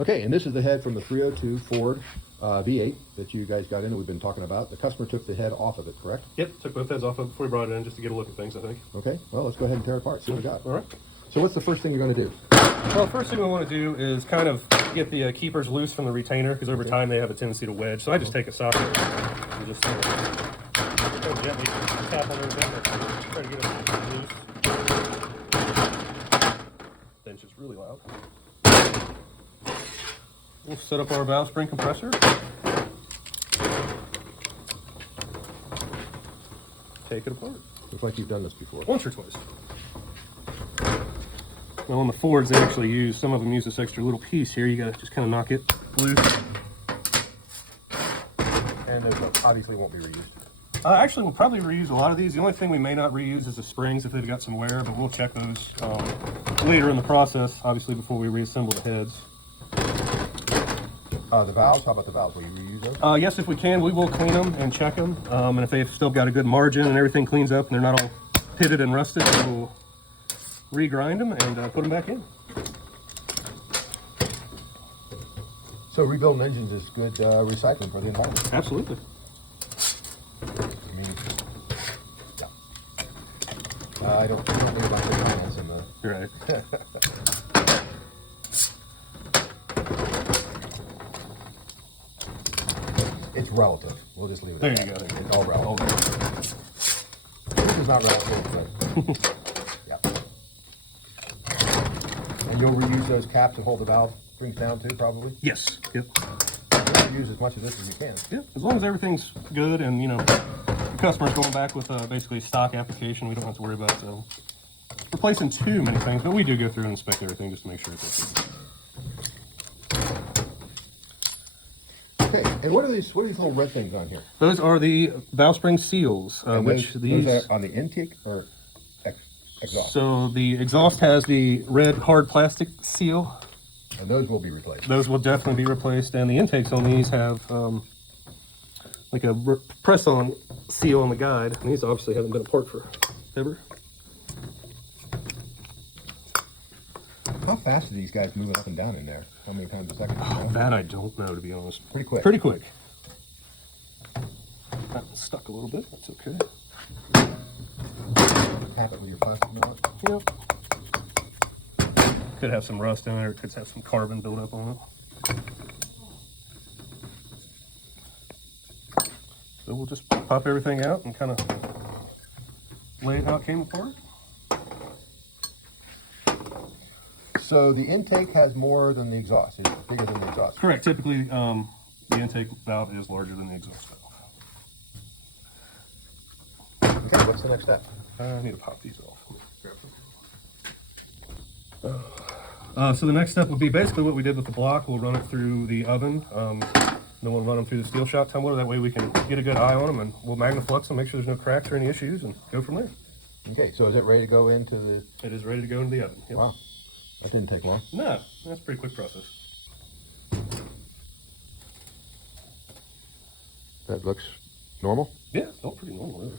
Okay, and this is the head from the 302 Ford V8 that you guys got in that we've been talking about. The customer took the head off of it, correct? Yep, took both heads off of it before we brought it in just to get a look at things, I think. Okay, well, let's go ahead and tear it apart, see what we got. All right. So what's the first thing you're going to do? Well, the first thing we want to do is kind of get the keepers loose from the retainer, because over time they have a tendency to wedge. So I just take a socket and just sort of gently tap on it a bit and try to get it loose. Then it's just really loud. We'll set up our valve spring compressor. Take it apart. Looks like you've done this before. Once or twice. Now on the Fords, they actually use, some of them use this extra little piece here. You gotta just kind of knock it loose. And those obviously won't be reused. Actually, we'll probably reuse a lot of these. The only thing we may not reuse is the springs if they've got some wear, but we'll check those later in the process, obviously before we reassemble the heads. The valves, how about the valves? Will you reuse those? Yes, if we can, we will clean them and check them. And if they've still got a good margin and everything cleans up and they're not all pitted and rusted, we'll regrind them and put them back in. So rebuilding engines is good recycling for the environment. Absolutely. I mean, yeah. I don't know about the finance in the... You're right. It's relative. We'll just leave it at that. There you go. It's all relative. This is not relative, but yeah. And you'll reuse those caps to hold the valve springs down too, probably? Yes. Yep. We'll use as much of this as we can. Yeah, as long as everything's good and, you know, the customer's going back with basically a stock application, we don't have to worry about replacing too many things, but we do go through and inspect everything just to make sure it's okay. Okay, and what are these little red things on here? Those are the valve spring seals, which these... Those are on the intake or exhaust? So the exhaust has the red hard plastic seal. And those will be replaced? Those will definitely be replaced, and the intakes on these have like a press-on seal on the guide. And these obviously haven't been apart forever. How fast are these guys moving up and down in there? How many times a second? That I don't know, to be honest. Pretty quick. Pretty quick. That one's stuck a little bit. That's okay. Tap it with your plastic mallet. Yep. Could have some rust in there. It could have some carbon built up on it. So we'll just pop everything out and kind of lay it how it came apart. So the intake has more than the exhaust. It's bigger than the exhaust. Correct. Typically, the intake valve is larger than the exhaust valve. Okay, what's the next step? I need to pop these off. So the next step would be basically what we did with the block. We'll run it through the oven. Then we'll run them through the steel shot tumbler. That way we can get a good eye on them, and we'll magnaflux them, make sure there's no cracks or any issues, and go from there. Okay, so is it ready to go into the... It is ready to go into the oven. Yep. Wow, that didn't take long. No, that's a pretty quick process. That looks normal? Yeah, it's all pretty normal, really.